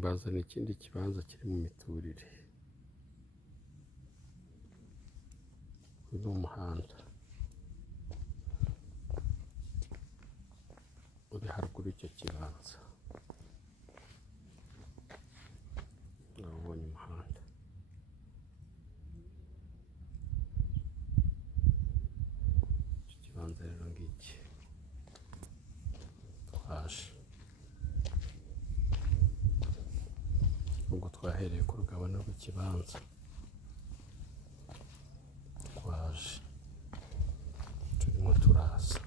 mbazana ikindi kibanza kiri mu miturire. Uyu ni umuhanda uri haruguru y'icyo kibanza. Urabonye umuhanda. Icyo kibanza rero ngiki twaje. Ubwo twahereye ku rugabano rw'ikibanza. Twaje. Turimo turaza.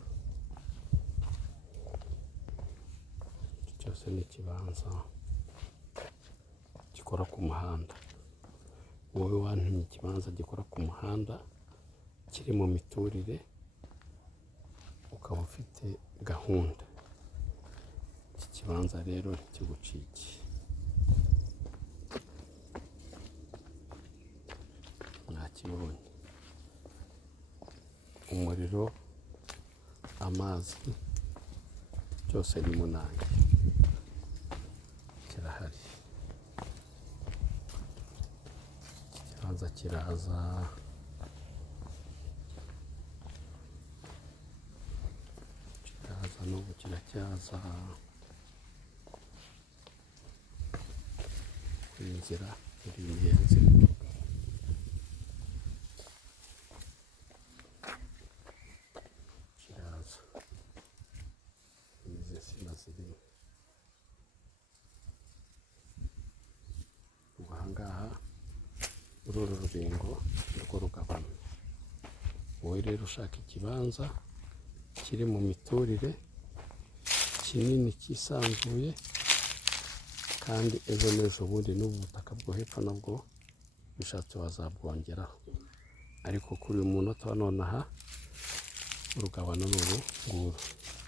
Iki cyose ni ikibanza gikora ku muhanda. Wowe wantumye ikibanza gikora ku muhanda kiri mu miturire, ukaba ufite gahunda. Iki kibanza rero ntikigucike. Mwakibonye. Umuriro, amazi, byose ni munange. Kirahari. Iki kibanza kiraza. Kiraza n'ubu kiracyaza. Kuri iyi nzira iri imiyenzi. Kiraza. Izi nsina zirimo. Ubu aha ngaha uru rubingo nirwo rugabano. Wowe rero ushaka ikibanza kiri mu miturire, kinini cyisanzuye, kandi ejo n'ejo bundi n'ubu butaka bwo hepfo nabwo bishatse wazabwongeraho. Ariko kuri uyu munota wa none aha, urugabano ni uru nguru.